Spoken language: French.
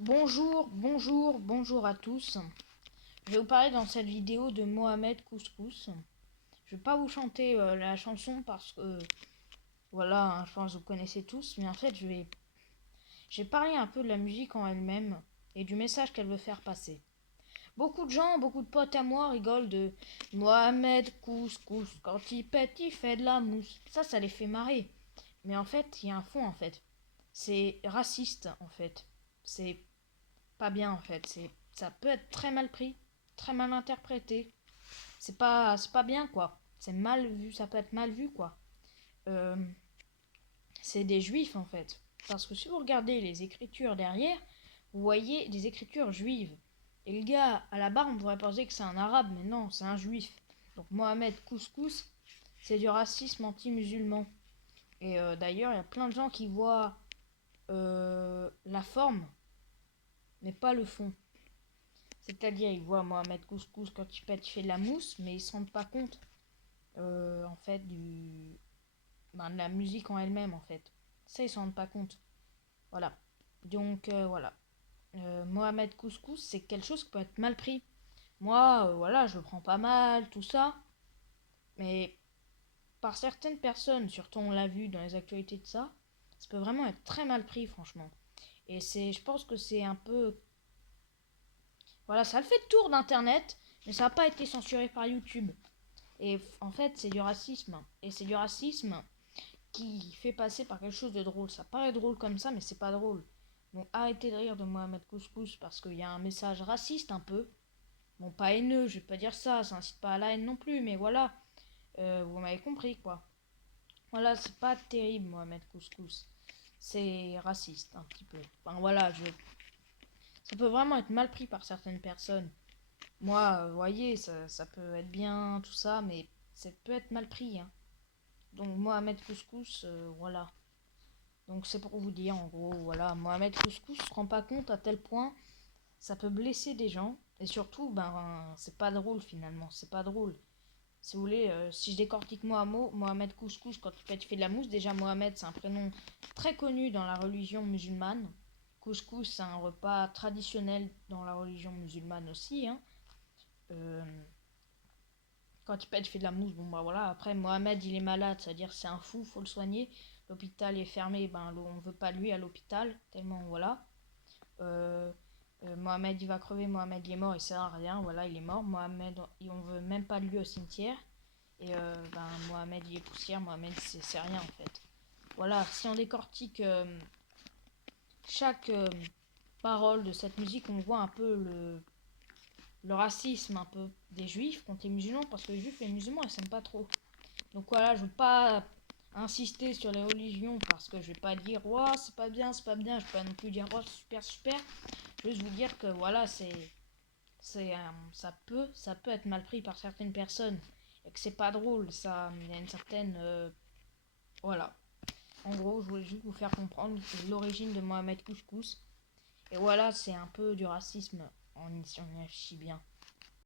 Bonjour à tous. Je vais vous parler dans cette vidéo de Mohamed Couscous. Je vais pas vous chanter la chanson parce que voilà, hein, je pense que vous connaissez tous, mais en fait je vais parler un peu de la musique en elle-même et du message qu'elle veut faire passer. Beaucoup de gens, beaucoup de potes à moi rigolent de Mohamed Couscous. Quand il pète, il fait de la mousse. Ça les fait marrer. Mais en fait, il y a un fond en fait. C'est raciste en fait. C'est pas bien en fait. Ça peut être très mal pris, très mal interprété. C'est pas bien quoi. C'est mal vu, ça peut être mal vu quoi. Euh, c'est des juifs en fait. Parce que si vous regardez les écritures derrière, vous voyez des écritures juives. Et le gars à la barre, on pourrait penser que c'est un arabe, mais non, c'est un juif. Donc Mohamed Couscous, c'est du racisme anti-musulman. Et d'ailleurs, il y a plein de gens qui voient la forme, mais pas le fond. C'est-à-dire, ils voient Mohamed Couscous quand il pète, il fait de la mousse, mais ils se rendent pas compte, en fait, de la musique en elle-même, en fait. Ça, ils se rendent pas compte. Voilà. Donc, voilà. Mohamed Couscous, c'est quelque chose qui peut être mal pris. Moi, voilà, je le prends pas mal, tout ça. Mais par certaines personnes, surtout on l'a vu dans les actualités de ça peut vraiment être très mal pris, franchement. Et je pense que c'est un peu. Voilà, ça le fait le tour d'internet, mais ça n'a pas été censuré par YouTube. Et en fait, c'est du racisme. Et c'est du racisme qui fait passer par quelque chose de drôle. Ça paraît drôle comme ça, mais c'est pas drôle. Donc arrêtez de rire de Mohamed Couscous parce qu'il y a un message raciste un peu. Bon, pas haineux, je vais pas dire ça incite pas à la haine non plus, mais voilà, vous m'avez compris quoi. Voilà, c'est pas terrible Mohamed Couscous. C'est raciste un petit peu. Enfin voilà, ça peut vraiment être mal pris par certaines personnes. Moi, vous voyez, ça peut être bien, tout ça, mais ça peut être mal pris, hein. Donc Mohamed Couscous, voilà. Donc c'est pour vous dire, en gros, voilà, Mohamed Couscous se rend pas compte à tel point, ça peut blesser des gens, et surtout, ben, c'est pas drôle finalement, c'est pas drôle. Si vous voulez, si je décortique mot à mot, Mohamed Couscous, quand il fait de la mousse, déjà Mohamed, c'est un prénom très connu dans la religion musulmane. Couscous, c'est un repas traditionnel dans la religion musulmane aussi, hein. Euh, Quand il pète, il fait de la mousse. Bon, bah voilà. Après, Mohamed, il est malade, c'est-à-dire c'est un fou, faut le soigner. L'hôpital est fermé, ben on veut pas de lui à l'hôpital, tellement voilà. Euh, Mohamed, il va crever, Mohamed, il est mort, il sert à rien, voilà, il est mort. Mohamed, on veut même pas de lui au cimetière. Et ben Mohamed, il est poussière, Mohamed, c'est rien en fait. Voilà, si on décortique chaque parole de cette musique, on voit un peu le racisme un peu des juifs contre les musulmans, parce que les juifs et les musulmans, ils s'aiment pas trop. Donc voilà, je veux pas insister sur les religions parce que je vais pas dire oh, c'est pas bien, je vais pas non plus dire oh, super super. Je veux juste vous dire que voilà, ça peut être mal pris par certaines personnes et que c'est pas drôle, ça il y a une certaine voilà. En gros, je voulais juste vous faire comprendre l'origine de Mohamed Couscous et voilà, c'est un peu du racisme en y réfléchit bien.